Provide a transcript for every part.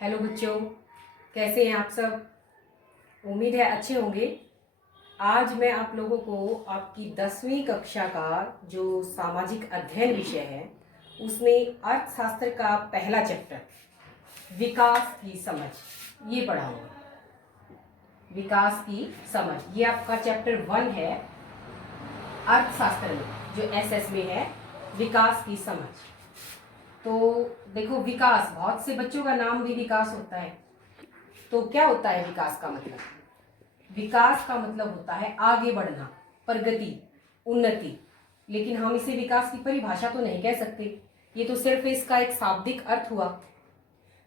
Hello बच्चों, कैसे हैं आप सब। उम्मीद है अच्छे होंगे। आज मैं आप लोगों को आपकी 10वीं कक्षा का जो सामाजिक अध्ययन विषय है उसमें अर्थशास्त्र का पहला चैप्टर विकास की समझ ये पढ़ाऊंगा। विकास की समझ ये आपका चैप्टर 1 है अर्थशास्त्र में, जो एसएस में है, विकास की समझ। तो देखो, विकास, बहुत से बच्चों का नाम भी विकास होता है। तो क्या होता है विकास का मतलब? विकास का मतलब होता है आगे बढ़ना, प्रगति, उन्नति। लेकिन हम इसे विकास की परिभाषा तो नहीं कह सकते, ये तो सिर्फ इसका एक शाब्दिक अर्थ हुआ।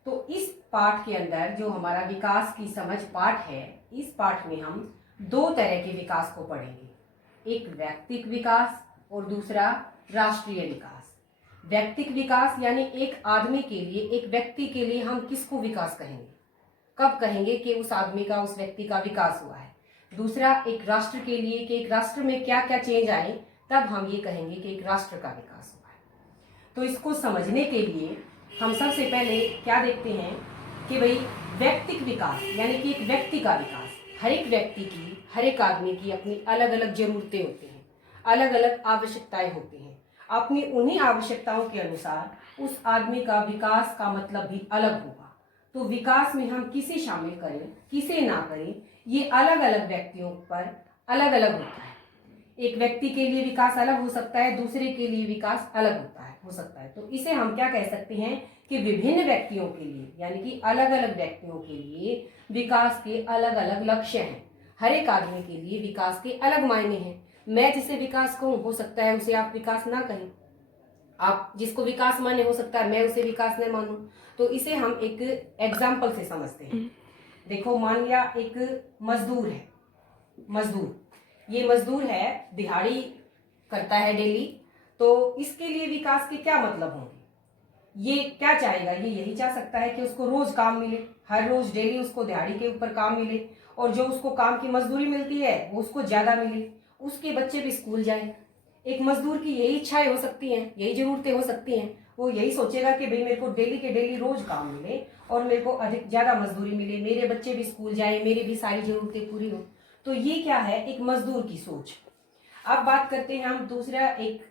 तो इस पाठ के अंदर जो हमारा विकास की समझ पाठ है, इस पाठ में हम दो तरह के विकास को पढ़ेंगे, एक व्यक्तिक विकास और दूसरा राष्ट्रीय विकास। व्यक्तिक विकास यानी एक आदमी के लिए, एक व्यक्ति के लिए हम किसको विकास कहेंगे, कब कहेंगे कि उस आदमी का, उस व्यक्ति का विकास हुआ है। दूसरा, एक राष्ट्र के लिए कि एक राष्ट्र में क्या क्या चेंज आए, तब हम ये कहेंगे कि एक राष्ट्र का विकास हुआ है। तो इसको समझने के लिए हम सबसे पहले क्या देखते हैं कि भाई व्यक्तिक विकास यानी कि एक व्यक्ति का विकास। हर एक व्यक्ति की, हर एक आदमी की अपनी अलग अलग जरूरतें होती हैं, अलग अलग आवश्यकताएं होती हैं। अपनी उन्हीं आवश्यकताओं के अनुसार उस आदमी का विकास का मतलब भी अलग होगा। तो विकास में हम किसे शामिल करें, किसे ना करें, ये अलग अलग व्यक्तियों पर अलग अलग होता है। एक व्यक्ति के लिए विकास अलग हो सकता है, दूसरे के लिए विकास अलग हो सकता है। तो इसे हम क्या कह सकते हैं कि विभिन्न व्यक्तियों के लिए, यानी कि अलग अलग व्यक्तियों के लिए विकास के अलग अलग लक्ष्य हैं। हर एक आदमी के लिए विकास के अलग मायने हैं। मैं जिसे विकास कहूं, हो सकता है उसे आप विकास ना कहें। आप जिसको विकास माने, हो सकता है मैं उसे विकास न मानूं। तो इसे हम एक एग्जाम्पल से समझते हैं। देखो, मान लिया एक मजदूर है, ये मजदूर है, दिहाड़ी करता है डेली। तो इसके लिए विकास के क्या मतलब होंगे? ये क्या चाहेगा? ये यही चाह सकता है कि उसको रोज काम मिले, हर रोज डेली उसको दिहाड़ी के ऊपर काम मिले, और जो उसको काम की मजदूरी मिलती है वो उसको ज्यादा मिले, उसके बच्चे भी स्कूल जाए। एक मजदूर की यही इच्छाएं हो सकती हैं, यही जरूरतें हो सकती हैं। वो यही सोचेगा कि भाई मेरे को डेली के डेली रोज काम मिले और मेरे को अधिक ज्यादा मजदूरी मिले, मेरे बच्चे भी स्कूल जाए, मेरी भी सारी जरूरतें पूरी हो। तो ये क्या है? एक मजदूर की सोच। अब बात करते हैं हम दूसरा, एक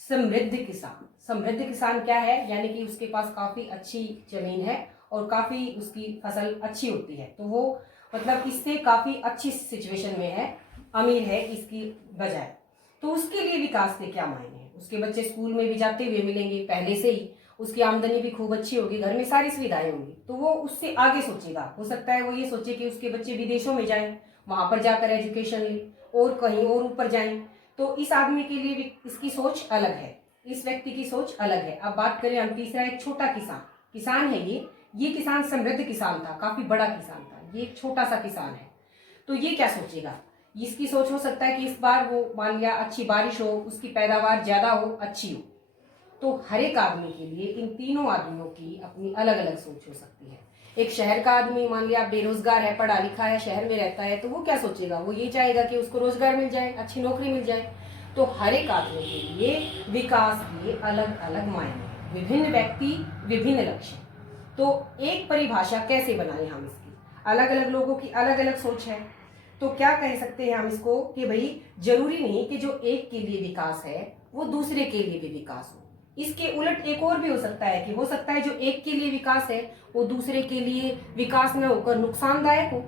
समृद्ध किसान। समृद्ध किसान क्या है? यानी कि उसके पास काफी अच्छी जमीन है और काफी उसकी फसल अच्छी होती है। तो वो मतलब इससे काफी अच्छी सिचुएशन में है, अमीर है इसकी बजाय। तो उसके लिए विकास के क्या मायने हैं? उसके बच्चे स्कूल में भी जाते हुए मिलेंगे पहले से ही, उसकी आमदनी भी खूब अच्छी होगी, घर में सारी सुविधाएं होंगी। तो वो उससे आगे सोचेगा। हो सकता है वो ये सोचे कि उसके बच्चे विदेशों में जाएं, वहां पर जाकर एजुकेशन लें और कहीं और ऊपर जाएं। तो इस आदमी के लिए इसकी सोच अलग है, इस व्यक्ति की सोच अलग है। अब बात करें हम तीसरा, एक छोटा किसान है। ये किसान समृद्ध किसान था, काफी बड़ा किसान था। ये एक छोटा सा किसान है। तो ये क्या सोचेगा? इसकी सोच हो सकता है कि इस बार वो, मान लिया अच्छी बारिश हो, उसकी पैदावार ज्यादा हो, अच्छी हो। तो हर एक आदमी के लिए, इन तीनों आदमियों की अपनी अलग अलग सोच हो सकती है। एक शहर का आदमी, मान लिया बेरोजगार है, पढ़ा लिखा है, शहर में रहता है, तो वो क्या सोचेगा? वो ये चाहेगा कि उसको रोजगार मिल जाए, अच्छी नौकरी मिल जाए। तो हर एक आदमी के लिए विकास के अलग अलग मायने हैं, विभिन्न व्यक्ति, विभिन्न लक्ष्य। तो एक परिभाषा कैसे बनाए हम इसकी? अलग अलग लोगों की अलग अलग सोच है। तो क्या कह सकते हैं हम इसको कि भाई जरूरी नहीं कि जो एक के लिए विकास है वो दूसरे के लिए भी विकास हो। इसके उलट एक और भी हो सकता है कि हो सकता है जो एक के लिए विकास है वो दूसरे के लिए विकास न होकर नुकसानदायक हो।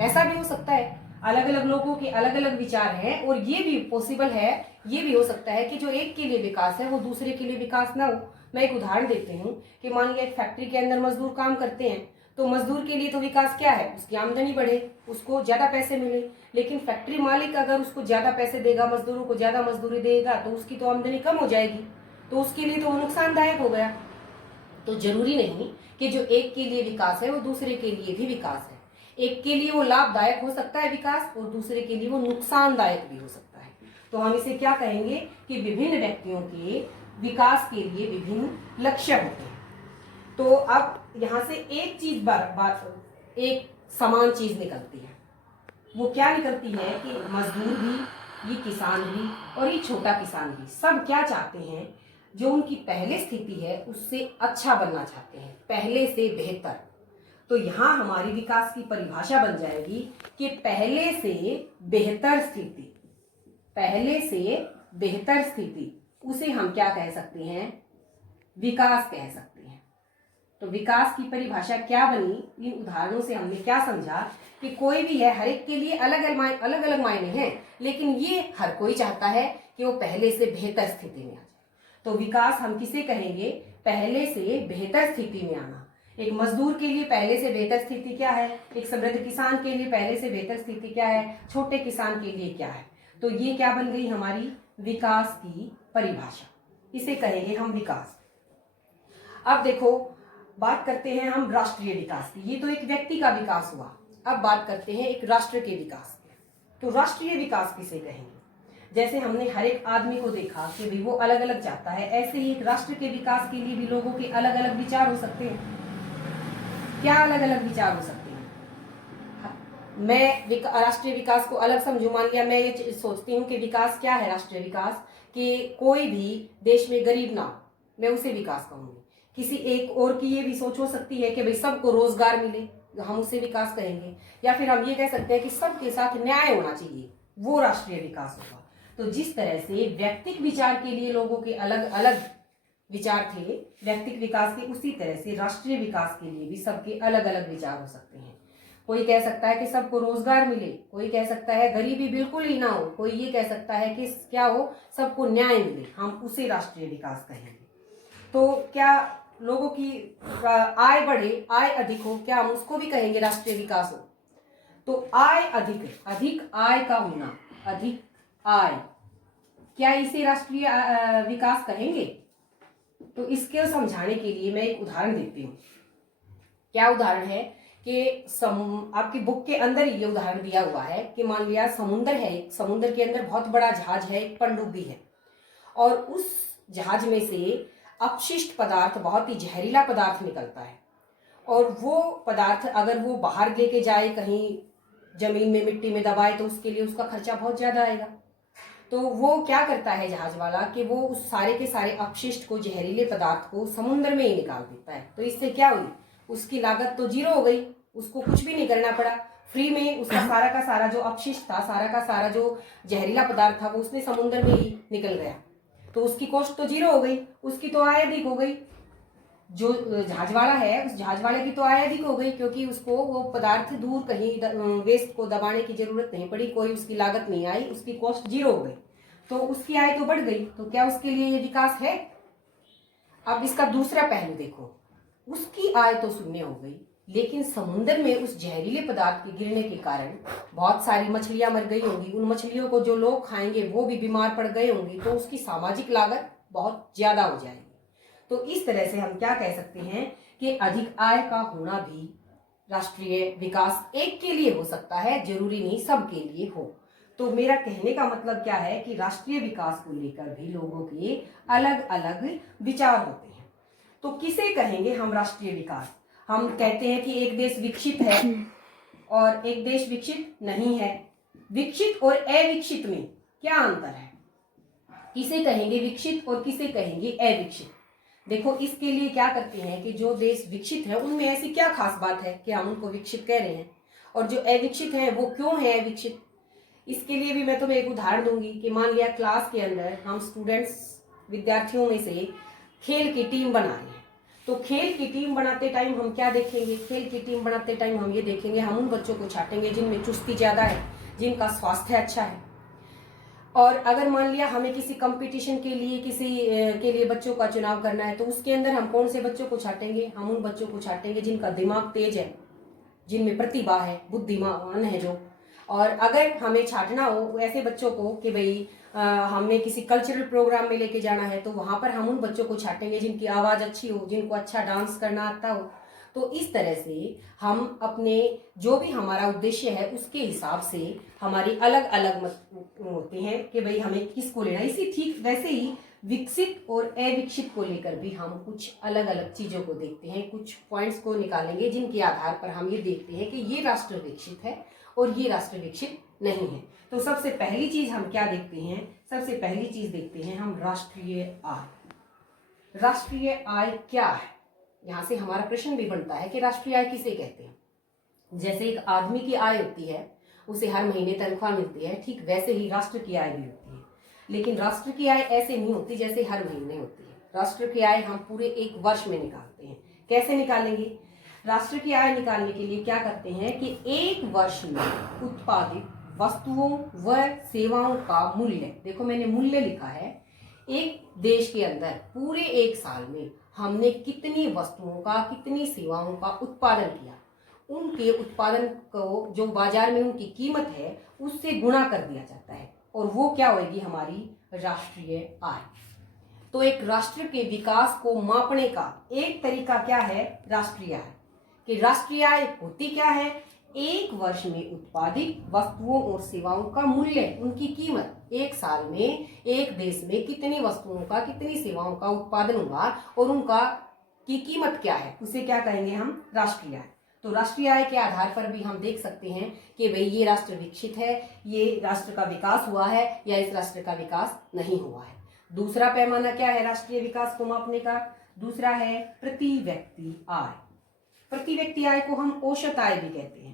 ऐसा भी हो सकता है। अलग अलग लोगों के अलग अलग विचार हैं, और ये भी पॉसिबल है, ये भी हो सकता है कि जो एक के लिए विकास है वो दूसरे के लिए विकास ना हो। मैं एक उदाहरण देती हूँ कि मान लिया एक फैक्ट्री के अंदर मजदूर काम करते हैं। तो मजदूर के लिए तो विकास क्या है? उसकी आमदनी बढ़े, उसको ज्यादा पैसे मिले। लेकिन फैक्ट्री मालिक अगर उसको ज्यादा पैसे देगा, मजदूरों को ज्यादा मजदूरी देगा, तो उसकी तो आमदनी कम हो जाएगी, तो उसके लिए तो वो नुकसानदायक हो गया। तो जरूरी नहीं कि जो एक के लिए विकास है वो दूसरे के लिए भी विकास है। एक के लिए वो लाभदायक हो सकता है विकास, और दूसरे के लिए वो नुकसानदायक भी हो सकता है। तो हम इसे क्या कहेंगे कि विभिन्न व्यक्तियों के विकास के लिए विभिन्न लक्ष्य होते हैं। तो अब यहां से एक चीज बार एक समान चीज निकलती है। वो क्या निकलती है कि मजदूर भी, ये किसान भी और ये छोटा किसान भी, सब क्या चाहते हैं? जो उनकी पहले स्थिति है उससे अच्छा बनना चाहते हैं, पहले से बेहतर। तो यहाँ हमारी विकास की परिभाषा बन जाएगी कि पहले से बेहतर स्थिति, पहले से बेहतर स्थिति, उसे हम क्या कह सकते हैं, विकास कह सकते हैं। तो विकास की परिभाषा क्या बनी, इन उदाहरणों से हमने क्या समझा कि कोई भी है, हर एक के लिए अलग अलग मायने हैं, लेकिन ये हर कोई चाहता है कि वो पहले से बेहतर स्थिति में आ जाए। तो विकास हम किसे कहेंगे, पहले से बेहतर स्थिति में आना। एक मजदूर के लिए पहले से बेहतर स्थिति क्या है, एक समृद्ध किसान के लिए पहले से बेहतर स्थिति क्या है, छोटे किसान के लिए क्या है। तो ये क्या बन गई हमारी विकास की परिभाषा, इसे कहेंगे हम विकास। अब देखो बात करते हैं हम राष्ट्रीय विकास की। ये तो एक व्यक्ति का विकास हुआ, अब बात करते हैं एक राष्ट्र के विकास की। तो राष्ट्रीय विकास किसे कहेंगे, जैसे हमने हर एक आदमी को देखा कि भाई वो अलग अलग चाहता है, ऐसे ही एक राष्ट्र के विकास के लिए भी लोगों के अलग अलग विचार हो सकते हैं। क्या अलग अलग विचार हो सकते हैं, मैं राष्ट्रीय विकास को अलग समझू। मान लिया मैं ये सोचती हूँ कि विकास क्या है, राष्ट्रीय विकास कि कोई भी देश में गरीब ना हो, मैं उसे विकास कहूंगी। किसी एक और की ये भी सोच हो सकती है कि भाई सबको रोजगार मिले, हम उसे विकास कहेंगे। या फिर हम ये कह सकते हैं कि सबके साथ न्याय होना चाहिए, वो राष्ट्रीय विकास होगा। तो जिस तरह से व्यक्तिगत विचार के लिए लोगों के अलग अलग विचार थे व्यक्तिगत विकास के, उसी तरह से राष्ट्रीय विकास के लिए भी सबके अलग अलग विचार हो सकते हैं। कोई कह सकता है कि सबको रोजगार मिले, कोई कह सकता है गरीबी बिल्कुल ही ना हो, कोई ये कह सकता है कि क्या हो, सबको न्याय मिले, हम उसे राष्ट्रीय विकास कहेंगे। तो क्या लोगों की आय बढ़े, आय अधिक हो, क्या हम उसको भी कहेंगे राष्ट्रीय विकास हो। तो आय अधिक आय का होना, अधिक आय, क्या इसे राष्ट्रीय विकास कहेंगे। तो इसके समझाने के लिए मैं एक उदाहरण देती हूँ। क्या उदाहरण है कि आपकी बुक के अंदर ये उदाहरण दिया हुआ है कि मान लिया समुद्र है, समुद्र के अंदर बहुत बड़ा जहाज है, एक पनडुब्बी है, और उस जहाज में से अपशिष्ट पदार्थ, बहुत ही जहरीला पदार्थ निकलता है, और वो पदार्थ अगर वो बाहर लेके जाए, कहीं जमीन में मिट्टी में दबाए, तो उसके लिए उसका खर्चा बहुत ज्यादा आएगा। तो वो क्या करता है जहाज वाला कि वो उस सारे के सारे अपशिष्ट को, जहरीले पदार्थ को समुद्र में ही निकाल देता है। तो इससे क्या हुई, उसकी लागत तो जीरो हो गई, उसको कुछ भी नहीं करना पड़ा, फ्री में उसका सारा का सारा जो अपशिष्ट था, सारा का सारा जो जहरीला पदार्थ था, वो उसने समुद्र में ही निकल गया। तो उसकी कॉस्ट तो जीरो हो गई, उसकी तो आय अधिक हो गई। जो जहाज वाला है, उस जहाज वाले की तो आय अधिक हो गई, क्योंकि उसको वो पदार्थ दूर कहीं वेस्ट को दबाने की जरूरत नहीं पड़ी, कोई उसकी लागत नहीं आई, उसकी कॉस्ट जीरो हो गई, तो उसकी आय तो बढ़ गई। तो क्या उसके लिए ये विकास है। अब इसका दूसरा पहलू देखो, उसकी आय तो शून्य हो गई, लेकिन समुद्र में उस जहरीले पदार्थ के गिरने के कारण बहुत सारी मछलियां मर गई होंगी, उन मछलियों को जो लोग खाएंगे वो भी बीमार पड़ गए होंगे, तो उसकी सामाजिक लागत बहुत ज्यादा हो जाएगी। तो इस तरह से हम क्या कह सकते हैं कि अधिक आय का होना भी राष्ट्रीय विकास एक के लिए हो सकता है, जरूरी नहीं सबके लिए हो। तो मेरा कहने का मतलब क्या है कि राष्ट्रीय विकास को लेकर भी लोगों के अलग अलग विचार होते हैं। तो किसे कहेंगे हम राष्ट्रीय विकास। हम कहते हैं कि एक देश विकसित है और एक देश विकसित नहीं है। विकसित और अविकसित में क्या अंतर है, किसे कहेंगे विकसित और किसे कहेंगे अविकसित। देखो इसके लिए क्या करते हैं कि जो देश विकसित है उनमें ऐसी क्या खास बात है कि हम उनको विकसित कह रहे हैं, और जो अविकसित है वो क्यों है अविकसित। इसके लिए भी मैं तुम्हें एक उदाहरण दूंगी कि मान लिया क्लास के अंदर हम स्टूडेंट्स, विद्यार्थियों में से खेल की टीम बना रहे हैं। तो खेल की टीम बनाते टाइम हम क्या देखेंगे, खेल की टीम बनाते टाइम हम ये देखेंगे, हम उन बच्चों को छांटेंगे जिनमें चुस्ती ज्यादा है, जिनका स्वास्थ्य अच्छा है। और अगर मान लिया हमें किसी कंपटीशन के लिए, किसी के लिए बच्चों का चुनाव करना है, तो उसके अंदर हम कौन से बच्चों को छांटेंगे, हम उन बच्चों को छांटेंगे जिनका दिमाग तेज है, जिनमें प्रतिभा है, बुद्धिमान है जो। और अगर हमें छांटना हो ऐसे बच्चों को कि भाई हमें किसी कल्चरल प्रोग्राम में लेके जाना है, तो वहां पर हम उन बच्चों को छांटेंगे जिनकी आवाज अच्छी हो, जिनको अच्छा डांस करना आता हो। तो इस तरह से हम अपने जो भी हमारा उद्देश्य है उसके हिसाब से हमारी अलग अलग मत होते हैं कि भाई हमें किसको लेना। इसी ठीक वैसे ही विकसित और अविकसित को लेकर भी हम कुछ अलग अलग चीजों को देखते हैं, कुछ पॉइंट्स को निकालेंगे जिनके आधार पर हम ये देखते हैं कि ये राष्ट्र विकसित है और ये राष्ट्र विकसित नहीं है। तो सबसे पहली चीज हम क्या देखते हैं, सबसे पहली चीज देखते हैं हम राष्ट्रीय आय। राष्ट्रीय आय क्या है। यहाँ से हमारा प्रश्न भी बनता है कि राष्ट्रीय आय किसे कहते हैं। जैसे एक आदमी की आय होती है, उसे हर महीने तनख्वाह मिलती है, ठीक वैसे ही राष्ट्र की आय भी होती है। लेकिन राष्ट्र की आय ऐसे नहीं होती जैसे हर महीने होती है। राष्ट्र की आय हम पूरे एक वर्ष में निकालते हैं। कैसे निकालेंगे? राष्ट्र की आय निकालने के लिए क्या करते हैं कि एक वर्ष में उत्पादित वस्तुओं व सेवाओं का मूल्य, देखो मैंने मूल्य लिखा है, एक देश के अंदर पूरे एक साल में हमने कितनी वस्तुओं का, कितनी सेवाओं का उत्पादन किया, उनके उत्पादन को जो बाजार में उनकी कीमत है उससे गुणा कर दिया जाता है, और वो क्या होगी? हमारी राष्ट्रीय आय। तो एक राष्ट्र के विकास को मापने का एक तरीका क्या है? राष्ट्रीय आय। कि राष्ट्रीय आय होती क्या है? एक वर्ष में उत्पादित वस्तुओं और सेवाओं का मूल्य, उनकी कीमत। एक साल में एक देश में कितनी वस्तुओं का, कितनी सेवाओं का उत्पादन हुआ और उनका की कीमत क्या है, उसे क्या कहेंगे हम? राष्ट्रीय आय। तो राष्ट्रीय आय के आधार पर भी हम देख सकते हैं कि भाई ये राष्ट्र विकसित है, ये राष्ट्र का विकास हुआ है या इस राष्ट्र का विकास नहीं हुआ है। दूसरा पैमाना क्या है राष्ट्रीय विकास को मापने का? दूसरा है प्रति व्यक्ति आय। प्रति व्यक्ति आय को हम औसत आय भी कहते हैं।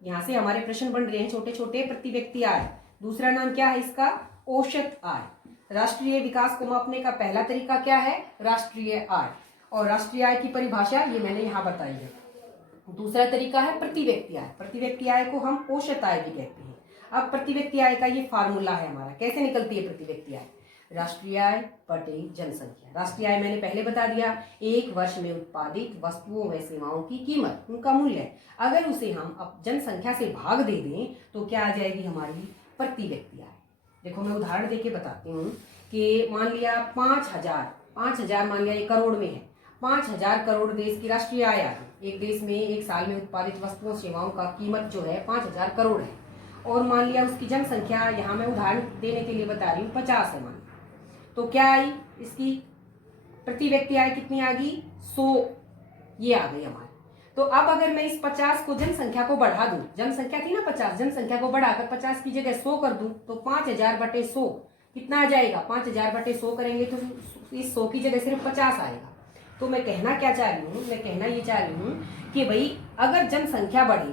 यहाँ से हमारे प्रश्न बन रहे हैं छोटे छोटे। प्रति व्यक्ति आय, दूसरा नाम क्या है इसका? औसत आय। राष्ट्रीय विकास को मापने का पहला तरीका क्या है? राष्ट्रीय आय। और राष्ट्रीय आय की परिभाषा ये मैंने यहाँ बताई है। दूसरा तरीका है प्रति व्यक्ति आय। प्रति व्यक्ति आय को हम औसत आय भी कहते हैं। अब प्रति व्यक्ति आय का ये फार्मूला है हमारा, कैसे निकलती है प्रति व्यक्ति आय? राष्ट्रीय आय बटे जनसंख्या। राष्ट्रीय आय मैंने पहले बता दिया, एक वर्ष में उत्पादित वस्तुओं व सेवाओं की कीमत, उनका मूल्य। अगर उसे हम अब जनसंख्या से भाग दे दें तो क्या आ जाएगी? हमारी प्रति व्यक्ति आय। देखो मैं उदाहरण देके बताती हूँ कि मान लिया 5,000 मान लिया एक करोड़ में है, 5,000 करोड़ देश की राष्ट्रीय आय आ गई। एक देश में एक साल में उत्पादित वस्तुओं सेवाओं का कीमत जो है 5,000 करोड़ है, और मान लिया उसकी जनसंख्या, यहाँ मैं उदाहरण देने के लिए बता रही हूँ, 50 है मान। तो क्या आई इसकी प्रति व्यक्ति आय? कितनी आ गई? 100। ये आ गई हमारी। तो अब अगर मैं इस 50 को, जनसंख्या को बढ़ा दूं, जनसंख्या थी ना 50, जनसंख्या को बढ़ाकर 50 की जगह 100 कर दूं तो 5,000 बटे 100 कितना आ जाएगा? 5,000 बटे 100 करेंगे तो इस 100 की जगह सिर्फ 50 आएगा। तो मैं कहना क्या चाह रही हूँ? मैं कहना ये चाह रही हूँ कि भाई अगर जनसंख्या बढ़े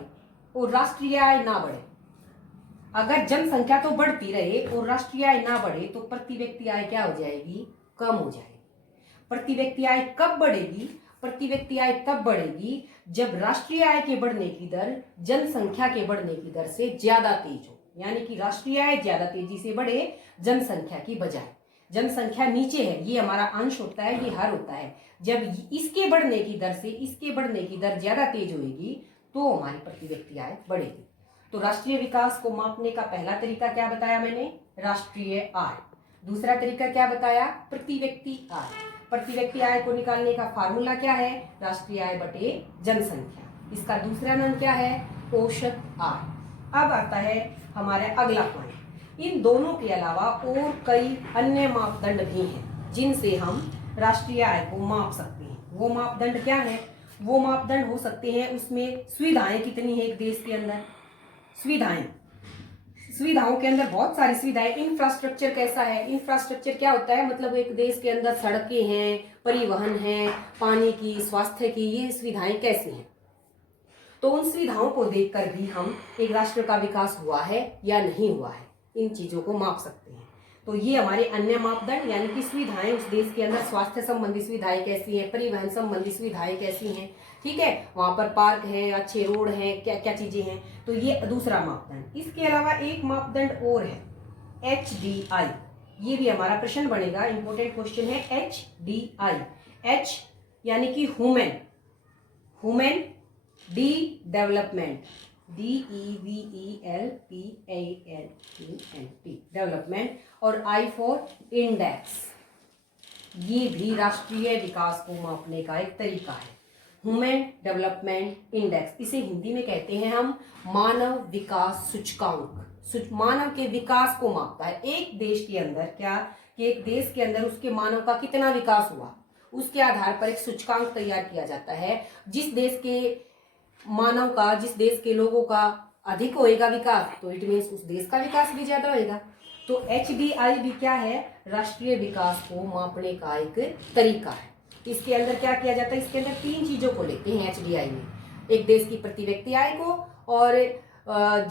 और राष्ट्रीय आय ना बढ़े, अगर जनसंख्या तो बढ़ती रहे और राष्ट्रीय आय ना बढ़े तो प्रति व्यक्ति आय क्या हो जाएगी? कम हो जाएगी। प्रति व्यक्ति आय कब बढ़ेगी? प्रति व्यक्ति आय तब बढ़ेगी जब राष्ट्रीय आय के बढ़ने की दर जनसंख्या के बढ़ने की दर से ज्यादा तेज हो। यानी कि राष्ट्रीय आय ज्यादा तेजी से बढ़े जनसंख्या की बजाय। जनसंख्या नीचे है, ये हमारा अंश होता है, ये हर होता है। जब इसके बढ़ने की दर से इसके बढ़ने की दर ज्यादा तेज होगी तो हमारी प्रति व्यक्ति आय बढ़ेगी। तो राष्ट्रीय विकास को मापने का पहला तरीका क्या बताया मैंने? राष्ट्रीय आय। दूसरा तरीका क्या बताया? प्रति व्यक्ति आय। प्रति व्यक्ति आय को निकालने का फार्मूला क्या है? राष्ट्रीय आय बटे जनसंख्या। इसका दूसरा नाम क्या है? औसत आय। अब आता है हमारे अगला पॉइंट। इन दोनों के अलावा और कई अन्य मापदंड भी हैं जिनसे हम राष्ट्रीय आय को माप सकते हैं। वो मापदंड क्या है? वो मापदंड हो सकते हैं, उसमें सुविधाएं कितनी है एक देश के अंदर, सुविधाओं के अंदर बहुत सारी सुविधाएं। इंफ्रास्ट्रक्चर कैसा है? इंफ्रास्ट्रक्चर क्या होता है? मतलब एक देश के अंदर सड़कें हैं, परिवहन है, पानी की, स्वास्थ्य की, ये सुविधाएं कैसी हैं? तो उन सुविधाओं को देखकर भी हम एक राष्ट्र का विकास हुआ है या नहीं हुआ है, इन चीजों को माप सकते हैं। तो ये हमारे अन्य मापदंड, यानी कि सुविधाएं उस देश के अंदर, स्वास्थ्य संबंधी सुविधाएं कैसी हैं, परिवहन संबंधी सुविधाएं कैसी हैं, ठीक है, वहां पर पार्क है, अच्छे रोड हैं, क्या क्या चीजें हैं। तो ये दूसरा मापदंड। इसके अलावा एक मापदंड और है, HDI। ये भी हमारा प्रश्न बनेगा, इंपॉर्टेंट क्वेश्चन है HDI। H यानी कि human, D development, DEVELPMENT development, और I फॉर इंडेक्स। ये भी राष्ट्रीय विकास को मापने का एक तरीका है। ह्यूमन डेवलपमेंट इंडेक्स, इसे हिंदी में कहते हैं हम मानव विकास सूचकांक। मानव के विकास को मापता है। एक देश के अंदर क्या कि एक देश के अंदर उसके मानव का कितना विकास हुआ, उसके आधार पर एक सूचकांक तैयार किया जाता है। जिस देश के मानव का, जिस देश के लोगों का अधिक होएगा विकास, तो इट मीन्स उस देश का विकास भी ज्यादा होएगा। तो HDI भी क्या है, राष्ट्रीय विकास को मापने का एक तरीका है। इसके अंदर क्या किया जाता है, इसके अंदर 3 चीजों को लेते हैं HDI में। एक देश की प्रति व्यक्ति आय को, और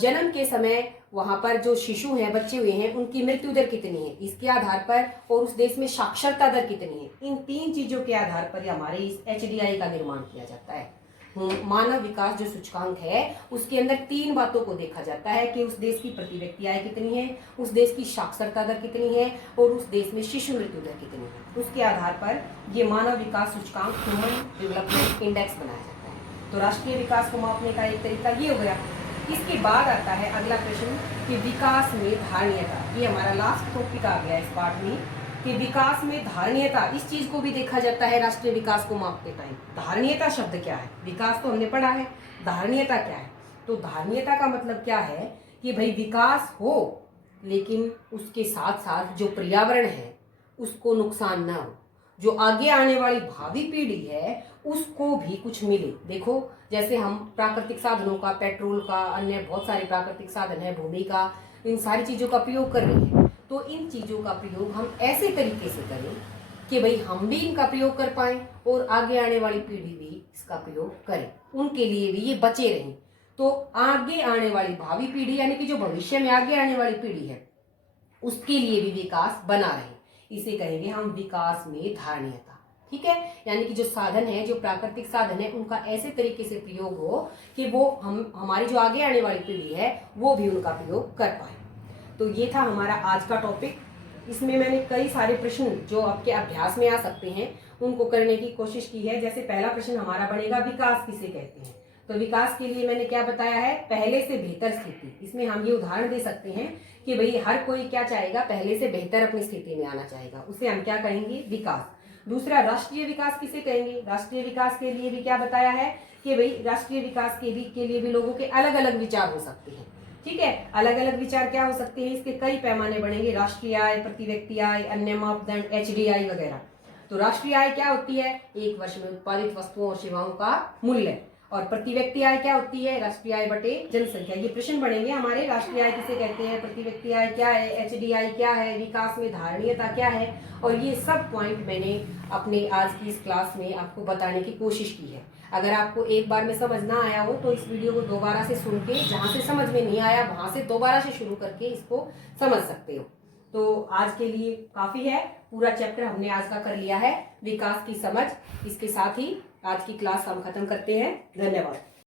जन्म के समय वहां पर जो शिशु हैं, बच्चे हुए हैं, उनकी मृत्यु दर कितनी है इसके आधार पर, और उस देश में साक्षरता दर कितनी है, इन 3 चीजों के आधार पर हमारे इस HDI का निर्माण किया जाता है। मानव विकास जो सूचकांक है उसके अंदर 3 बातों को देखा जाता है कि उस देश की प्रति व्यक्ति आय कितनी है, उस देश की साक्षरता दर कितनी है, और उस देश में शिशु मृत्यु दर कितनी है। उसके आधार पर ये मानव विकास सूचकांक, ह्यूमन डेवलपमेंट इंडेक्स बनाया जाता है। तो राष्ट्रीय विकास को मापने का एक तरीका ये हो गया। इसके बाद आता है अगला प्रश्न कि विकास में धारणीयता। ये हमारा लास्ट टॉपिक आ गया इस पार्ट में कि विकास में धारणीयता, इस चीज को भी देखा जाता है राष्ट्रीय विकास को मापते टाइम। धारणीयता शब्द क्या है, विकास तो हमने पढ़ा है, धारणीयता क्या है। तो धारणीयता का मतलब क्या है कि भाई विकास हो लेकिन उसके साथ साथ जो पर्यावरण है उसको नुकसान न हो, जो आगे आने वाली भावी पीढ़ी है उसको भी कुछ मिले। देखो जैसे हम प्राकृतिक साधनों का, पेट्रोल का, अन्य बहुत सारे प्राकृतिक साधन है, भूमि का, इन सारी चीजों का प्रयोग कर रहे हैं। तो इन चीजों का प्रयोग हम ऐसे तरीके से करें कि भाई हम भी इनका प्रयोग कर पाए और आगे आने वाली पीढ़ी भी इसका प्रयोग करे, उनके लिए भी ये बचे रहें। तो आगे आने वाली भावी पीढ़ी यानी कि जो भविष्य में आगे आने वाली पीढ़ी है उसके लिए भी विकास बना रहे, इसे कहेंगे हम विकास में धारणीयता। ठीक है, यानी कि जो साधन है, जो प्राकृतिक साधन है, उनका ऐसे तरीके से प्रयोग हो कि वो हमारी जो आगे आने वाली पीढ़ी है वो भी उनका प्रयोग कर पाए। तो ये था हमारा आज का टॉपिक। इसमें मैंने कई सारे प्रश्न जो आपके अभ्यास में आ सकते हैं उनको करने की कोशिश की है। जैसे पहला प्रश्न हमारा बनेगा, विकास किसे कहते हैं। तो विकास के लिए मैंने क्या बताया है, पहले से बेहतर स्थिति। इसमें हम ये उदाहरण दे सकते हैं कि भाई हर कोई क्या चाहेगा, पहले से बेहतर अपनी स्थिति में आना चाहेगा, उसे हम क्या कहेंगे, विकास। दूसरा, राष्ट्रीय विकास किसे कहेंगे। राष्ट्रीय विकास के लिए भी क्या बताया है कि भाई राष्ट्रीय विकास के लिए भी लोगों के अलग अलग विचार हो सकते हैं। ठीक है, अलग अलग विचार क्या हो सकते हैं, इसके कई पैमाने बनेंगे, राष्ट्रीय आय, प्रति व्यक्ति आय, अन्य मापदंड, HDI वगैरह। तो राष्ट्रीय आय क्या होती है, एक वर्ष में उत्पादित वस्तुओं और सेवाओं का मूल्य। और प्रति व्यक्ति आय क्या होती है, राष्ट्रीय आय बटे जनसंख्या। ये प्रश्न बनेंगे हमारे, राष्ट्रीय आय किसे कहते हैं, प्रति व्यक्ति आय क्या है, HDI क्या है, विकास में धारणीयता क्या है। और ये सब पॉइंट मैंने अपने आज की इस क्लास में आपको बताने की कोशिश की है। अगर आपको एक बार में समझ ना आया हो तो इस वीडियो को दोबारा से सुन के, जहाँ से समझ में नहीं आया वहां से दोबारा से शुरू करके इसको समझ सकते हो। तो आज के लिए काफी है, पूरा चैप्टर हमने आज का कर लिया है, विकास की समझ। इसके साथ ही आज की क्लास हम खत्म करते हैं। धन्यवाद।